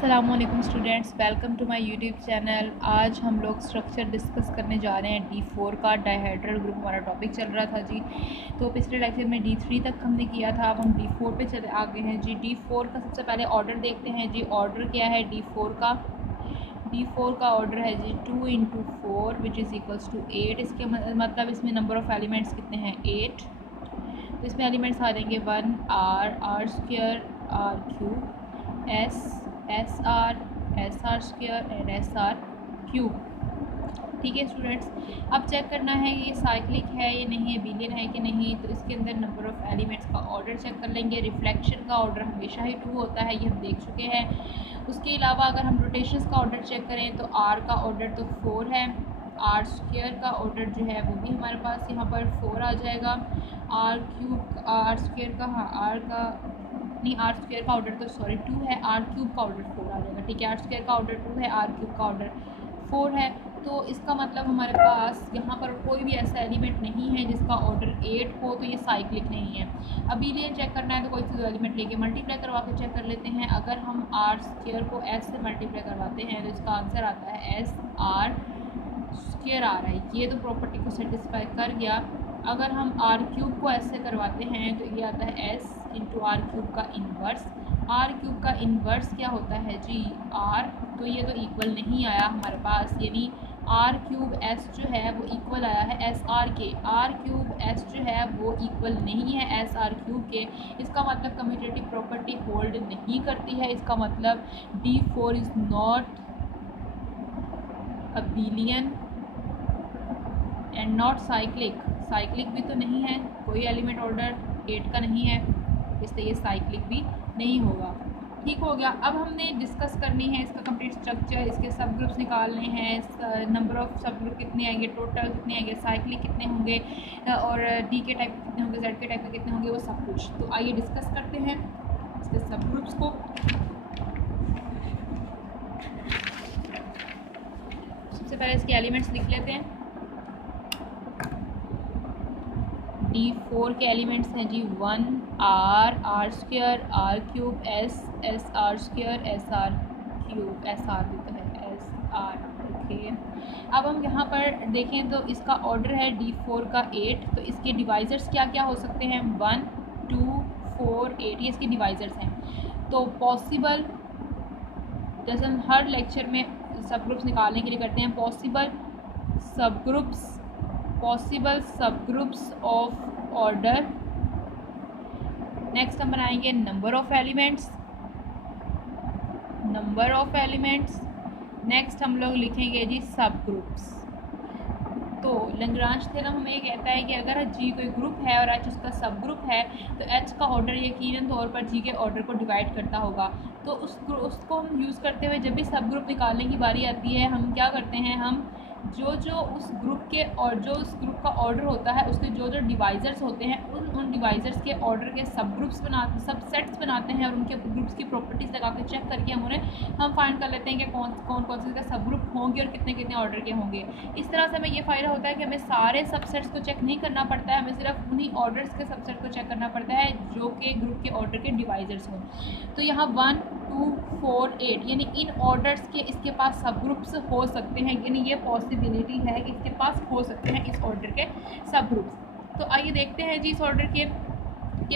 अस्सलामुअलैकुम students, welcome to my YouTube channel. आज हम लोग स्ट्रक्चर डिस्कस करने जा रहे हैं D4 का। डायहेड्रल ग्रुप हमारा टॉपिक चल रहा था जी। तो पिछले लेक्चर में D3 तक हमने किया था, अब हम D4 पे चले आगे हैं जी। D4 का सबसे पहले ऑर्डर देखते हैं जी। ऑर्डर क्या है D4 का? D4 का ऑर्डर है जी 2 × 4 विच इज़ इक्वल्स टू 8। इसके मतलब इसमें नंबर ऑफ़ एलिमेंट्स कितने हैं? 8। तो इसमें एलिमेंट्स आ जाएंगे 1 r² r³ SR SR² and SR³। ठीक है स्टूडेंट्स, अब चेक करना है ये साइक्लिक है या नहीं है, बिलियन है कि नहीं। तो इसके अंदर नंबर ऑफ़ एलिमेंट्स का ऑर्डर चेक कर लेंगे। रिफ्लेक्शन का ऑर्डर हमेशा ही 2 होता है, ये हम देख चुके हैं। उसके अलावा अगर हम रोटेशंस का ऑर्डर चेक करें तो R का ऑर्डर तो 4 है, R² का ऑर्डर जो है वो भी हमारे पास यहाँ पर 4 आ जाएगा। R² का R² का ऑर्डर तो 2 है, R³ का ऑर्डर 4 आ जाएगा। ठीक है, R² का ऑर्डर 2 है, R³ का ऑर्डर 4 है। तो इसका मतलब हमारे पास यहाँ पर कोई भी ऐसा एलिमेंट नहीं है जिसका ऑर्डर 8 हो, तो ये साइक्लिक नहीं है। अब बिलियन चेक करना है तो कोई सी एलिमेंट लेके मल्टीप्लाई करवा के चेक कर लेते हैं। अगर हम R² को S से मल्टीप्लाई करवाते हैं तो इसका आंसर आता है SR² आ रहा है। ये तो प्रॉपर्टी को सेटिस्फाई कर गया। अगर हम R³ को S से करवाते हैं तो ये आता है S × R³ का इन्वर्स। R³ का इन्वर्स क्या होता है जी? R। तो ये तो इक्वल नहीं आया हमारे पास, यानी R³ S जो है वो इक्वल आया है SR के। R³ S जो है वो इक्वल नहीं है SR³ के। इसका मतलब कम्यूटेटिव प्रॉपर्टी होल्ड नहीं करती है। इसका मतलब D4 is not a billion and not cyclic. Cyclic भी तो नहीं है, कोई एलिमेंट ऑर्डर 8 का नहीं है, इसलिए ये साइक्लिक भी नहीं होगा। ठीक हो गया। अब हमने डिस्कस करनी है इसका कंप्लीट स्ट्रक्चर, इसके सब ग्रुप्स निकालने हैं, नंबर ऑफ सब ग्रुप कितने आएंगे, टोटल कितने आएंगे, साइक्लिक कितने होंगे और D के टाइप कितने होंगे, Z के टाइप के कितने होंगे, वो सब कुछ। तो आइए डिस्कस करते हैं इसके सब ग्रुप्स को। सबसे पहले इसके एलिमेंट्स लिख लेते हैं। D4 के एलिमेंट्स हैं जी 1 R R² R³ S SR² SR³ SR भी तो है SR। ओके, अब हम यहाँ पर देखें तो इसका ऑर्डर है D4 का 8। तो इसके डिवाइजर्स क्या क्या हो सकते हैं? 1 2 4 8, ये इसके डिवाइजर्स हैं। तो पॉसिबल, जैसे हम हर लेक्चर में सब ग्रुप्स निकालने के लिए करते हैं, पॉसिबल सब ग्रुप्स ऑफ ऑर्डर। नेक्स्ट हम बनाएंगे नंबर ऑफ एलिमेंट्स। नेक्स्ट हम लोग लिखेंगे जी सब ग्रुप्स। तो लैग्रांज थ्योरम हमें ये कहता है कि अगर G कोई ग्रुप है और H उसका सब ग्रुप है तो H का ऑर्डर यकीनन तौर पर G के ऑर्डर को डिवाइड करता होगा। तो उसको हम यूज़ करते हुए जब भी सब ग्रुप निकालने की बारी आती है, हम क्या करते हैं, हम जो उस ग्रुप के और जो उस ग्रुप का ऑर्डर होता है उसके जो डिवाइजर्स होते हैं उन डिवाइजर्स के ऑर्डर के सब सेट्स बनाते हैं और उनके ग्रुप्स की प्रॉपर्टीज़ लगा के चेक करके हम फाइंड कर लेते हैं कि कौन से सब ग्रुप होंगे और कितने कितने ऑर्डर के होंगे। इस तरह से हमें ये फ़ायदा होता है कि हमें सारे सबसेट्स को चेक नहीं करना पड़ता है, हमें सिर्फ उन्हीं ऑर्डर्स के सबसेट को चेक करना पड़ता है जो कि ग्रुप के ऑर्डर के डिवाइजर्स हों। तो यहाँ 1 2 4 8 यानी इन ऑर्डर्स के इसके पास सब ग्रुप्स हो सकते हैं, यानी ये पॉसिबिलिटी है कि इसके पास हो सकते हैं इस ऑर्डर के सब ग्रुप्स। तो आइए देखते हैं जी इस ऑर्डर के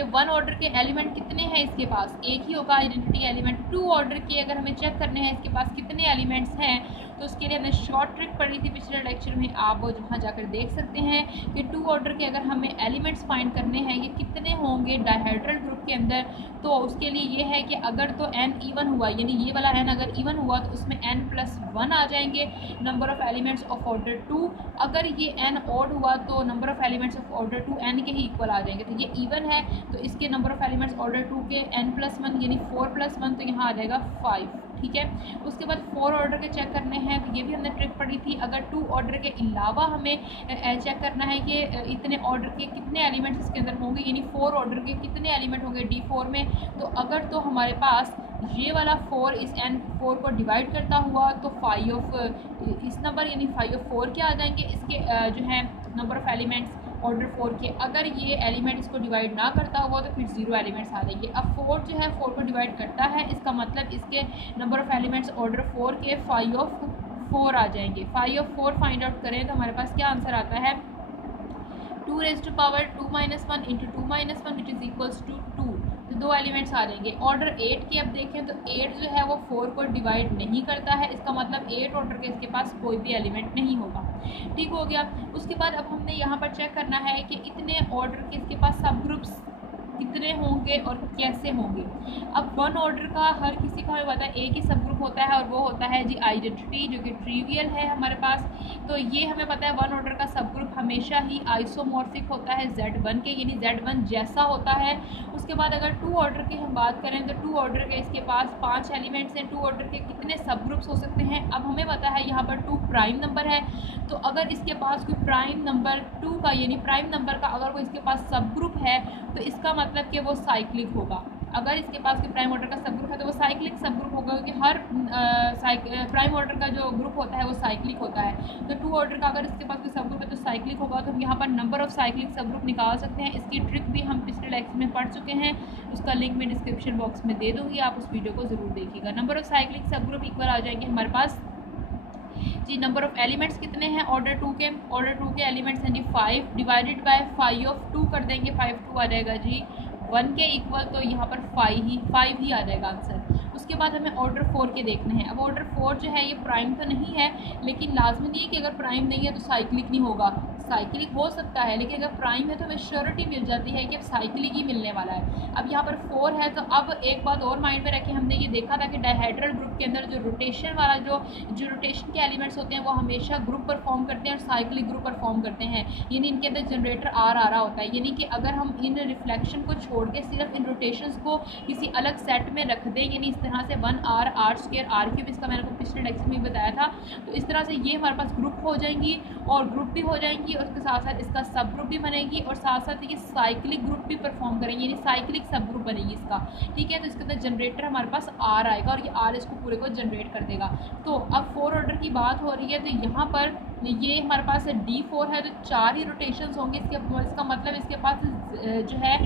1 ऑर्डर के एलिमेंट कितने हैं इसके पास? एक ही होगा आइडेंटिटी एलिमेंट। 2 ऑर्डर के अगर हमें चेक करने हैं इसके पास कितने एलिमेंट्स हैं, तो उसके लिए हमने शॉर्ट ट्रिक पढ़ी थी पिछले लेक्चर में, आप वो जहाँ जाकर देख सकते हैं कि 2 ऑर्डर के अगर हमें एलिमेंट्स फाइंड करने हैं ये कितने होंगे डायहेड्रल ग्रुप के अंदर। तो उसके लिए ये है कि अगर तो n इवन हुआ, यानी ये वाला n अगर इवन हुआ तो उसमें n+1 आ जाएंगे number of elements of order 2। अगर ये n ऑड हुआ तो number of elements of order 2 n के ही इक्वल आ जाएंगे। तो ये इवन है तो इसके नंबर ऑफ़ एलिमेंट्स ऑर्डर 2 के n+1 यानी 4+1, तो यहाँ आ जाएगा 5। ठीक है, उसके बाद 4 ऑर्डर के चेक करने हैं, तो ये भी हमने ट्रिक पढ़ी थी। अगर 2 ऑर्डर के अलावा हमें चेक करना है कि इतने ऑर्डर के कितने एलिमेंट्स इसके अंदर होंगे, यानी 4 ऑर्डर के कितने एलिमेंट होंगे D4 में। तो अगर तो हमारे पास ये वाला 4 इस n4 को डिवाइड करता हुआ तो 5 ऑफ इस नंबर यानी 5 ऑफ 4 क्या आ जाएंगे इसके जो है नंबर ऑफ़ एलिमेंट्स। ऑर्डर 4 के। अगर ये एलिमेंट इसको डिवाइड ना करता होगा तो फिर 0 एलिमेंट्स आ जाएंगे। अब 4 जो है 4 को डिवाइड करता है, इसका मतलब इसके नंबर ऑफ़ एलिमेंट्स ऑर्डर 4 के 5 ऑफ 4 आ जाएंगे। 5 ऑफ 4 फाइंड आउट करें तो हमारे पास क्या आंसर आता है, 2 raised to power 2 minus 1 into 2 minus 1 which is equals to 2। तो 2 एलिमेंट्स आ जाएंगे। ऑर्डर 8 की अब देखें तो 8 जो है वो 4 को डिवाइड नहीं करता है, इसका मतलब 8 ऑर्डर के इसके पास कोई भी एलिमेंट नहीं होगा। ठीक हो गया। उसके बाद अब हमने यहाँ पर चेक करना है कि इतने ऑर्डर के इसके पास सब ग्रुप्स कितने होंगे और कैसे होंगे। अब 1 ऑर्डर का हर किसी का हमें पता है एक ही सब ग्रुप होता है और वो होता है जी आइडेंटिटी, जो कि ट्रिवियल है हमारे पास। तो ये हमें पता है 1 ऑर्डर का सब ग्रुप हमेशा ही आइसोमॉर्फिक होता है Z1 के, यानी Z1 जैसा होता है। उसके बाद अगर 2 ऑर्डर की हम बात करें तो 2 ऑर्डर के इसके पास 5 एलिमेंट्स हैं। 2 ऑर्डर के कितने सब ग्रुप्स हो सकते हैं। अब हमें पता है यहाँ पर 2 प्राइम नंबर है, तो अगर इसके पास कोई प्राइम नंबर 2 का यानी प्राइम नंबर का अगर कोई इसके पास सब ग्रुप है तो इसका मतलब कि वो साइक्लिक होगा। अगर इसके पास कोई प्राइम ऑर्डर का सब ग्रुप है तो वो साइक्लिक सब ग्रुप होगा, क्योंकि हर प्राइम ऑर्डर का जो ग्रुप होता है वो साइक्लिक होता है। तो 2 ऑर्डर का अगर इसके पास कोई सब ग्रुप है तो साइक्लिक होगा। तो हम यहाँ पर नंबर ऑफ साइक्लिक सब ग्रुप निकाल सकते हैं। इसकी ट्रिक भी हम पिछले लेक्चर में पढ़ चुके हैं, उसका लिंक मैं डिस्क्रिप्शन बॉक्स में दे दूँगी, आप उस वीडियो को ज़रूर देखिएगा। नंबर ऑफ साइक्लिक सब ग्रुप इक्वल आ जाएंगे हमारे पास जी। नंबर ऑफ़ एलिमेंट्स कितने हैं ऑर्डर 2 के, ऑर्डर 2 के एलिमेंट्स हैं जी 5 डिवाइडेड बाय 5 ऑफ 2 कर देंगे, 5 2 आ जाएगा जी 1 के इक्वल, तो यहाँ पर 5 ही आ जाएगा आंसर। उसके बाद हमें ऑर्डर 4 के देखने हैं। अब ऑर्डर 4 जो है ये प्राइम तो नहीं है, लेकिन लाजमी नहीं है कि अगर प्राइम नहीं है तो साइक्लिक नहीं होगा। साइक्लिक हो सकता है, लेकिन अगर प्राइम है तो हमें श्योरिटी मिल जाती है कि अब साइक्लिक ही मिलने वाला है। अब यहाँ पर 4 है, तो अब एक बात और माइंड में रखें, हमने ये देखा था कि डायहेड्रल ग्रुप के अंदर जो रोटेशन वाला जो रोटेशन के एलिमेंट्स होते हैं वो हमेशा ग्रुप परफॉर्म करते हैं और साइक्लिक ग्रुप परफॉर्म करते हैं, यानी इनके अंदर जनरेटर आर आ रहा होता है। यानी कि अगर हम इन रिफ्लेक्शन को छोड़ के सिर्फ इन रोटेशंस को किसी अलग सेट में रख दें, यानी इस तरह से 1r r² r³ इसका मैंने आपको पिछले लेक्चर में बताया था, तो इस तरह से ये हमारे पास ग्रुप हो जाएंगी और ग्रुप भी हो जाएंगी और उसके साथ साथ इसका सब ग्रुप भी बनेगी और साथ साथ ये साइक्लिक ग्रुप भी परफॉर्म करेंगे, यानी साइक्लिक सब ग्रुप बनेगी इसका। ठीक है, तो इसके अंदर जनरेटर हमारे पास आर आएगा और ये आर इसको पूरे को जनरेट कर देगा। तो अब 4 ऑर्डर की बात हो रही है, तो यहाँ पर ये हमारे पास D4 है, तो 4 ही रोटेशंस होंगे इसका मतलब इसके पास जो है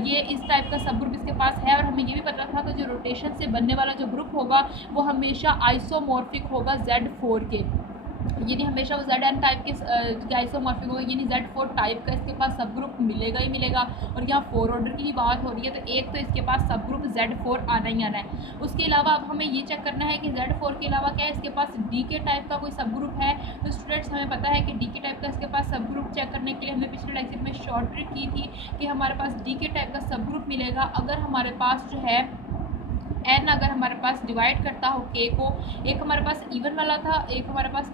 ये इस टाइप का सब ग्रुप इसके पास है। और हमें ये भी पता था कि जो रोटेशन से बनने वाला जो ग्रुप होगा वो हमेशा आइसोमॉर्फिक होगा Z4 के, यानी हमेशा वो Zn टाइप के आइसोमॉर्फिक होगा, यानी Z4 टाइप का इसके पास सब ग्रुप मिलेगा ही मिलेगा। और यहाँ 4 ऑर्डर की ही बात हो रही है, तो एक तो इसके पास सब ग्रुप Z4 आना ही आना है। उसके अलावा अब हमें ये चेक करना है कि Z4 के अलावा क्या है इसके पास DK टाइप का कोई सब ग्रुप है। तो स्टूडेंट्स हमें पता है कि DK टाइप का इसके पास सब ग्रुप चेक करने के लिए हमने पिछले लेक्चर में शॉर्ट ट्रिक की थी कि हमारे पास DK टाइप का सब ग्रुप मिलेगा अगर हमारे पास जो है n अगर हमारे पास डिवाइड करता हो k को। एक हमारे पास इवन वाला था, एक हमारे पास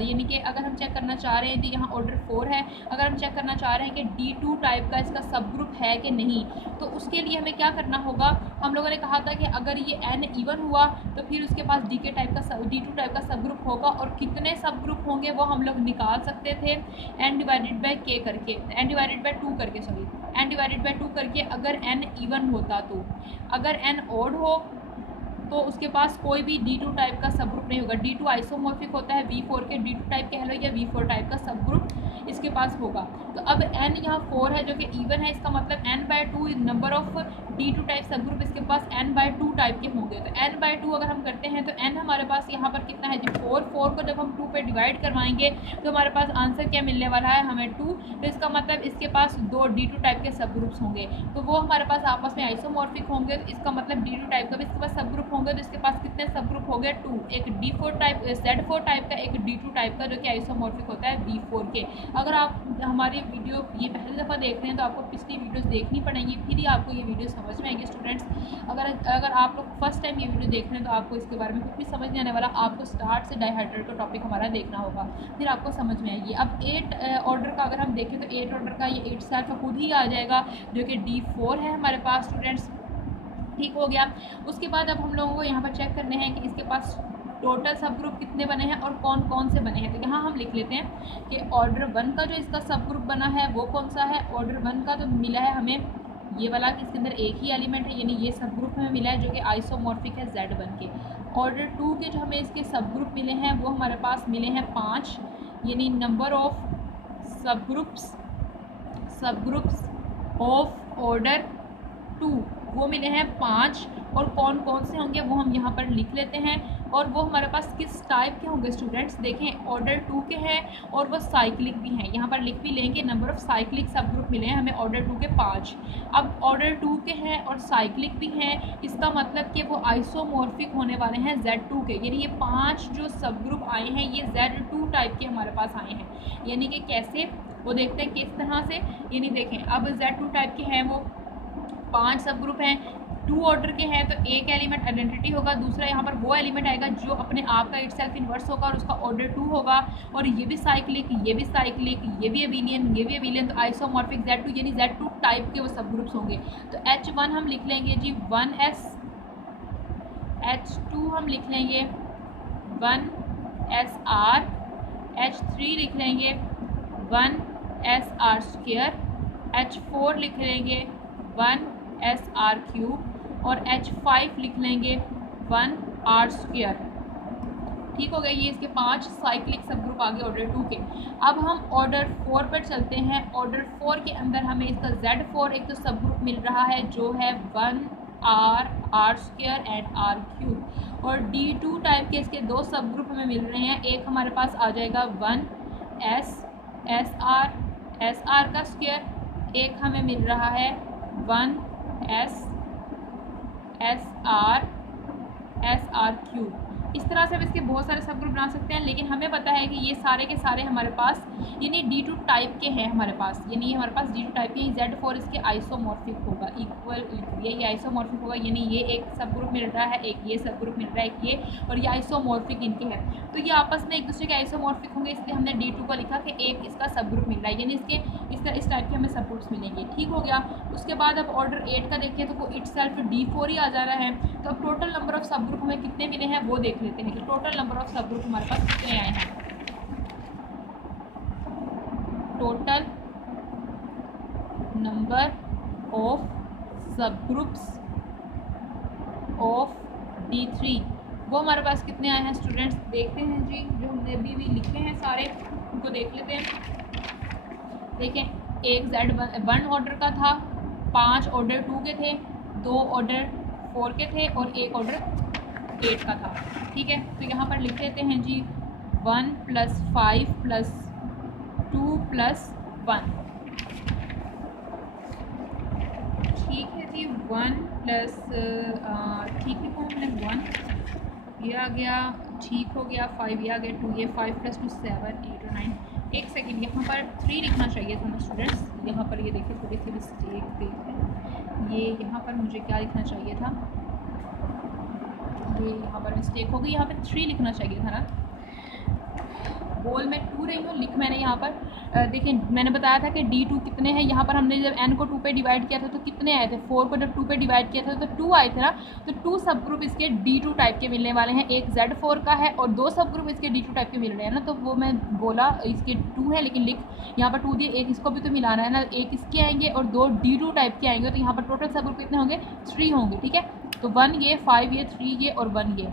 यानी कि अगर हम चेक करना चाह रहे हैं कि यहाँ ऑर्डर 4 है, अगर हम चेक करना चाह रहे हैं कि D2 टाइप का इसका सब ग्रुप है कि नहीं, तो उसके लिए हमें क्या करना होगा। हम लोगों ने कहा था कि अगर ये n इवन हुआ तो फिर उसके पास D2 टाइप का सब ग्रुप होगा और कितने सब ग्रुप होंगे वो हम लोग निकाल सकते थे n डिवाइडेड बाई k करके, n डिवाइडेड बाई 2 करके, n डिवाइडेड बाई 2 करके। अगर n इवन होता तो, अगर n ऑड हो तो उसके पास कोई भी D2 टाइप का सब ग्रुप नहीं होगा। D2 आइसोमॉर्फिक होता है V4 के, D2 टाइप कह लो या V4 टाइप का सब ग्रुप इसके पास होगा। तो अब n यहाँ 4 है जो कि इवन है, इसका मतलब n/2 number of D2 type सब ग्रुप इसके पास n/2 टाइप के होंगे। तो n/2 अगर हम करते हैं तो n हमारे पास यहाँ पर कितना है जी 4 को जब हम 2 पे डिवाइड करवाएंगे तो हमारे पास आंसर क्या मिलने वाला है हमें 2। तो इसका मतलब इसके पास 2 D2 टाइप के सब ग्रुप्स होंगे, तो वो हमारे पास आपस में आइसोमॉर्फिक होंगे। तो इसका मतलब D2 टाइप का भी इसके पास सब ग्रुप होंगे, तो इसके पास कितने सब ग्रुप हो गए 2, एक D4 टाइप Z4 टाइप का, एक D2 टाइप का जो कि आइसोमॉर्फिक होता है V4 के। अगर आप हमारी वीडियो ये पहली दफ़ा देख रहे हैं तो आपको पिछली वीडियोस देखनी पड़ेंगी, फिर ही आपको ये वीडियो समझ में आएगी स्टूडेंट्स। अगर आप लोग फर्स्ट टाइम ये वीडियो देख रहे हैं तो आपको इसके बारे में कुछ भी समझ नहीं आने वाला, आपको स्टार्ट से डायहाइड्रेट का टॉपिक हमारा देखना होगा, फिर आपको समझ में आएगी। अब 8 ऑर्डर का अगर हम देखें तो 8 ऑर्डर का ये 8 सेल्फ खुद ही आ जाएगा जो कि D4 है हमारे पास स्टूडेंट्स। ठीक हो गया। उसके बाद अब हम लोगों को यहाँ पर चेक करने हैं कि इसके पास टोटल सब ग्रुप कितने बने हैं और कौन कौन से बने हैं। तो यहाँ हम लिख लेते हैं कि ऑर्डर 1 का जो इसका सब ग्रुप बना है वो कौन सा है। ऑर्डर 1 का तो मिला है हमें ये वाला कि इसके अंदर एक ही एलिमेंट है, यानी ये सब ग्रुप हमें मिला है जो कि आइसोमॉर्फिक है Z1 के। ऑर्डर 2 के जो हमें इसके सब ग्रुप मिले हैं वो हमारे पास मिले हैं 5, यानी नंबर ऑफ सब ग्रुप्स सब ग्रुप्स ऑफ ऑर्डर 2, वो मिले हैं 5, और कौन कौन से होंगे वो हम यहाँ पर लिख लेते हैं, और वो हमारे पास किस टाइप के होंगे स्टूडेंट्स, देखें ऑर्डर 2 के हैं और वो साइक्लिक भी हैं, यहाँ पर लिख भी लेंगे। नंबर ऑफ साइक्लिक सब ग्रुप मिले हैं हमें ऑर्डर 2 के 5। अब ऑर्डर 2 के हैं और साइक्लिक भी हैं, इसका मतलब कि वो आइसोमॉर्फिक होने वाले हैं Z2 के, यानी ये 5 जो सब ग्रुप आए हैं ये Z2 टाइप के हमारे पास आए हैं। यानी कि कैसे, वो देखते हैं किस तरह से, यानी देखें अब Z2 टाइप के हैं वो 5 सब ग्रुप हैं, 2 ऑर्डर के हैं, तो एक एलिमेंट आइडेंटिटी होगा, दूसरा यहाँ पर वो एलिमेंट आएगा जो अपने आप का इटसेल्फ इन्वर्स होगा और उसका ऑर्डर 2 होगा, और ये भी साइक्लिक, ये भी साइक्लिक, ये भी एबिलियन, ये भी एबिलियन, तो आइसोमॉर्फिक Z2 यानी Z2 टाइप के वो सब ग्रुप्स होंगे। तो H1 हम लिख लेंगे जी 1s, H2 हम लिख लेंगे 1sr, H3 लिख लेंगे 1sr², H4 लिख लेंगे 1sr³ और H5 लिख लेंगे 1r²। ठीक हो गया, ये इसके 5 साइक्लिक सब ग्रुप आ गए ऑर्डर 2 के। अब हम ऑर्डर 4 पर चलते हैं। ऑर्डर 4 के अंदर हमें इसका Z4 एक तो सब ग्रुप मिल रहा है जो है 1r, r² एंड r³, और D2 टाइप के इसके 2 सब ग्रुप हमें मिल रहे हैं। एक हमारे पास आ जाएगा 1s, sr, sr², एक हमें मिल रहा है 1s, sr, sr³। इस तरह से हम इसके बहुत सारे सब ग्रुप बना सकते हैं, लेकिन हमें पता है कि ये सारे के सारे हमारे पास यानी D2 टाइप के हैं हमारे पास, यानी ये हमारे पास D2 टाइप के, Z4 इसके आइसोमॉर्फिक होगा, इक्वल ये आइसोमॉर्फिक होगा, यानी ये एक सब ग्रुप मिल रहा है, एक ये सब ग्रुप मिल रहा है, एक ये, और ये आइसोमॉर्फिक इनके हैं, तो ये आपस में एक दूसरे के आइसोमॉर्फिक होंगे, इसलिए हमने D2 को लिखा कि एक इसका सब ग्रुप मिल रहा है, यानी इसके इस टाइप के हमें सब ग्रुप्स मिलेंगे। ठीक हो गया। उसके बाद अब ऑर्डर 8 का देखिए तो वो इटसेल्फ D4 ही आ जा रहा है। तो अब टोटल नंबर ऑफ सब ग्रुप हमें कितने मिले हैं वो देख लेते हैं कि टोटल नंबर ऑफ सब ग्रुप हमारे पास कितने आए हैं। Total number of subgroups of D3 वो हमारे पास कितने आए हैं स्टूडेंट्स, देखते हैं जी। जो हमने अभी भी लिखे हैं सारे उनको देख लेते हैं। देखें, एक Z1 ऑर्डर का था, 5 ऑर्डर 2 के थे, 2 ऑर्डर 4 के थे और 1 ऑर्डर 8 का था। ठीक है, तो यहाँ पर लिख लेते हैं जी 1 + 5 + 2 + 1। ठीक है जी, 1 प्लस ठीक लिखा हमने 1, ये आ गया, ठीक हो गया, 5 ये आ गया, 2 ये, 5 + 2 7 8 और 9। एक सेकेंड, यहाँ पर 3 लिखना चाहिए था ना स्टूडेंट्स, यहाँ पर ये देखिए थोड़ी सी मिस्टेक देखें, ये यहाँ पर मुझे क्या लिखना चाहिए था, ये यहाँ पर मिस्टेक हो गई, यहाँ पर 3 लिखना चाहिए था ना, बोल मैं 2 रही हूँ, लिख मैंने यहाँ पर देखिए मैंने बताया था कि D2 कितने हैं, यहाँ पर हमने जब n को 2 पे डिवाइड किया था तो कितने आए थे, 4 को जब 2 पे डिवाइड किया था तो 2 आए थे ना, तो 2 सब ग्रुप इसके D2 टाइप के मिलने वाले हैं, एक Z4 का है और 2 सब ग्रुप इसके D2 टाइप के मिल रहे हैं ना, तो वो मैं बोला इसके 2 है, लेकिन लिख यहाँ पर 2 दिए, एक इसको भी तो मिलाना है ना, एक इसके आएंगे और 2 D2 टाइप के आएंगे, तो यहाँ पर टोटल सब ग्रुप कितने होंगे, 3 होंगे। ठीक है, तो 1 ये, 5 ये, 3 ये और 1 ये।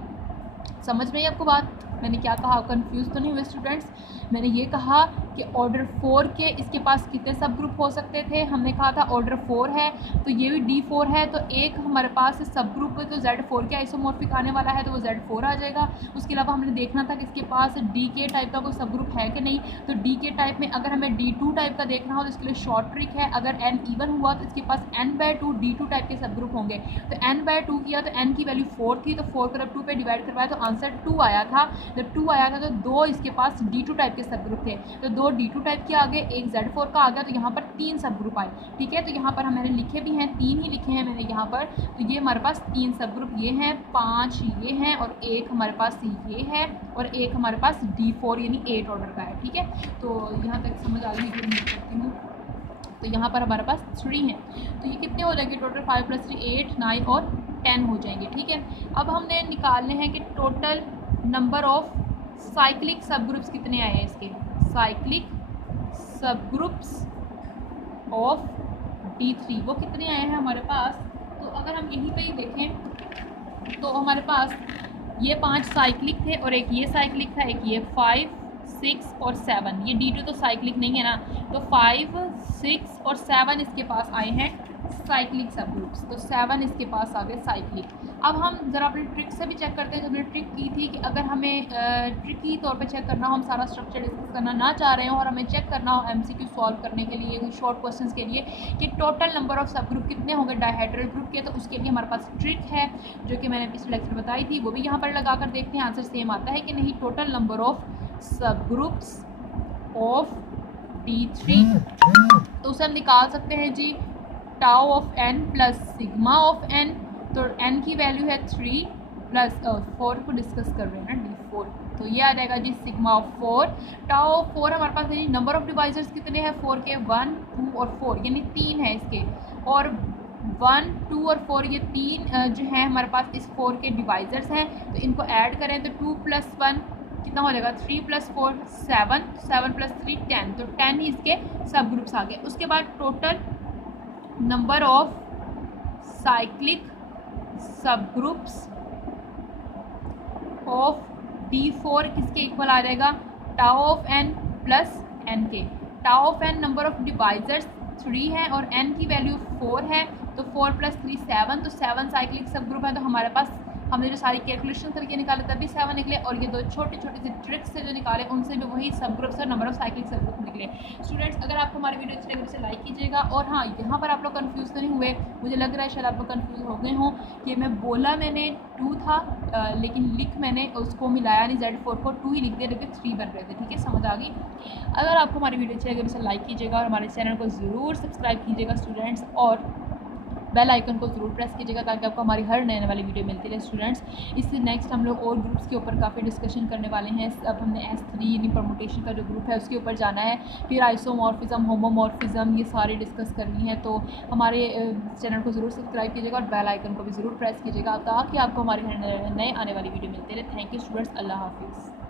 समझ में आई आपको बात, मैंने क्या कहा, कंफ्यूज तो नहीं हुए स्टूडेंट्स। मैंने ये कहा कि ऑर्डर 4 के इसके पास कितने सब ग्रुप हो सकते थे, हमने कहा था ऑर्डर 4 है तो ये भी D4 है, तो एक हमारे पास सब ग्रुप तो Z4 के आइसोमॉर्फिक आने वाला है तो वो Z4 आ जाएगा। उसके अलावा हमने देखना था कि इसके पास DK टाइप का कोई सब ग्रुप है कि नहीं, तो DK टाइप में अगर हमें D2 टाइप का देखना हो तो इसके लिए शॉर्ट ट्रिक है, अगर n इवन हुआ तो इसके पास n/2 D2 टाइप के सब ग्रुप होंगे, तो n/2 किया तो n की वैल्यू 4 थी, तो 4 को जब 2 पे डिवाइड करवाया तो आंसर 2 आया था। जब 2 आया था तो 2 इसके पास D2 टाइप के सब ग्रुप थे, तो 2 D2 टाइप के आ गए, एक Z4 का आ गया, तो यहाँ पर 3 सब ग्रुप आए। ठीक है, तो यहाँ पर मैंने लिखे भी हैं, 3 ही लिखे हैं मैंने यहाँ पर, तो ये हमारे पास 3 सब ग्रुप ये हैं, 5 ये हैं और एक हमारे पास ये है और एक हमारे पास D4 यानी 8 ऑर्डर का है। ठीक है, तो यहाँ तक समझ आ गई कि करती हूँ। तो यहाँ पर हमारे पास 3 हैं, तो ये कितने हो जाएंगे टोटल, 5 + 3 8 9 और 10 हो जाएंगे। ठीक है, अब हमने निकालने हैं कि टोटल नंबर ऑफ साइक्लिक सब ग्रुप्स कितने आए हैं इसके, साइक्लिक सब ग्रुप्स ऑफ D3 वो कितने आए हैं हमारे पास। तो अगर हम यहीं पे ही देखें तो हमारे पास ये 5 साइक्लिक थे और एक ये साइक्लिक था, एक ये 5 6 और 7, ये D2 तो साइक्लिक नहीं है ना, तो 5, 6 और 7 इसके पास आए हैं साइक्लिक सब ग्रुप्स, तो 7 इसके पास आ गए साइक्लिक। अब हम ज़रा अपनी ट्रिक से भी चेक करते हैं। जब हमने ट्रिक की थी कि अगर हमें ट्रिकी तौर पे चेक करना हो, हम सारा स्ट्रक्चर डिस्कस करना ना चाह रहे हो और हमें चेक करना हो MCQ सॉल्व करने के लिए, शॉर्ट क्वेश्चंस के लिए, कि टोटल नंबर ऑफ सब ग्रुप कितने होंगे डायहेड्रल ग्रुप के, तो उसके लिए हमारे पास ट्रिक है जो कि मैंने पिछले लेक्चर में बताई थी, वो भी यहाँ पर लगा कर देखते हैं आंसर सेम आता है कि नहीं। Total number of subgroups of D3, तो उसे हम निकाल सकते हैं जी tau of n plus sigma of n, तो n की वैल्यू है 3 प्लस 4 को डिस्कस कर रहे हैं ना D4, तो ये आ जाएगा जी सिग्मा ऑफ 4। टाउ ऑफ 4 हमारे पास है, नंबर ऑफ डिवाइजर्स कितने हैं 4 के, 1, 2 और 4, यानी 3 है इसके, और 1, 2 और 4 ये 3 जो है हमारे पास इस 4 के डिवाइजर्स हैं, तो इनको ऐड करें तो 2 + 1 कितना हो जाएगा, 3 + 4 7, 7 + 3 10, तो 10 ही इसके सब ग्रुप्स आ गए। उसके बाद टोटल नंबर ऑफ साइक्लिक सब ग्रुप्स ऑफ D4 किसके इक्वल आ जाएगा, tau of n plus n के। Tau of n number of divisors 3 है और n की वैल्यू 4 है, तो 4 + 3 7, तो 7 साइक्लिक सब ग्रुप है। तो हमारे पास हमने जो सारी कैलकुलेशन करके निकाले तभी 7 निकले, और ये दो छोटे छोटे से ट्रिक्स से जो निकाले उनसे भी वही सब ग्रुप्स और नंबर ऑफ साइक्लिक सब ग्रुप निकले। स्टूडेंट्स, अगर आपको हमारी वीडियो अच्छी लगे तो लाइक कीजिएगा, और हाँ यहाँ पर आप लोग कंफ्यूज तो नहीं हुए, मुझे लग रहा है शायद आप लोग कंफ्यूज हो गए हों कि मैं बोला मैंने 2 था लेकिन लिख मैंने उसको मिलाया नहीं, Z4 को 2 ही लिख दिया, लेकिन 3 बन रहे थे। ठीक है, समझ आ गई। अगर आपको हमारी वीडियो अच्छी लगे तो लाइक कीजिएगा और हमारे चैनल को ज़रूर सब्सक्राइब कीजिएगा स्टूडेंट्स, और बेल आइकन को ज़रूर प्रेस कीजिएगा ताकि आपको हमारी हर नए वाली वीडियो मिलती रहे स्टूडेंट्स। इससे नेक्स्ट हम लोग और ग्रुप्स के ऊपर काफ़ी डिस्कशन करने वाले हैं। अब हमने S3 यानी परमुटेशन का जो ग्रुप है उसके ऊपर जाना है, फिर आइसोमॉर्फिज्म, होमोमॉर्फिज्म, ये सारी डिस्कस करनी है। तो हमारे चैनल को ज़रूर सब्सक्राइब कीजिएगा और बेल आइकन को भी ज़रूर प्रेस कीजिएगा ताकि आपको हमारी नए आने वाली वीडियो मिलती रहे। थैंक यू स्टूडेंट्स, अल्लाह हाफिज़।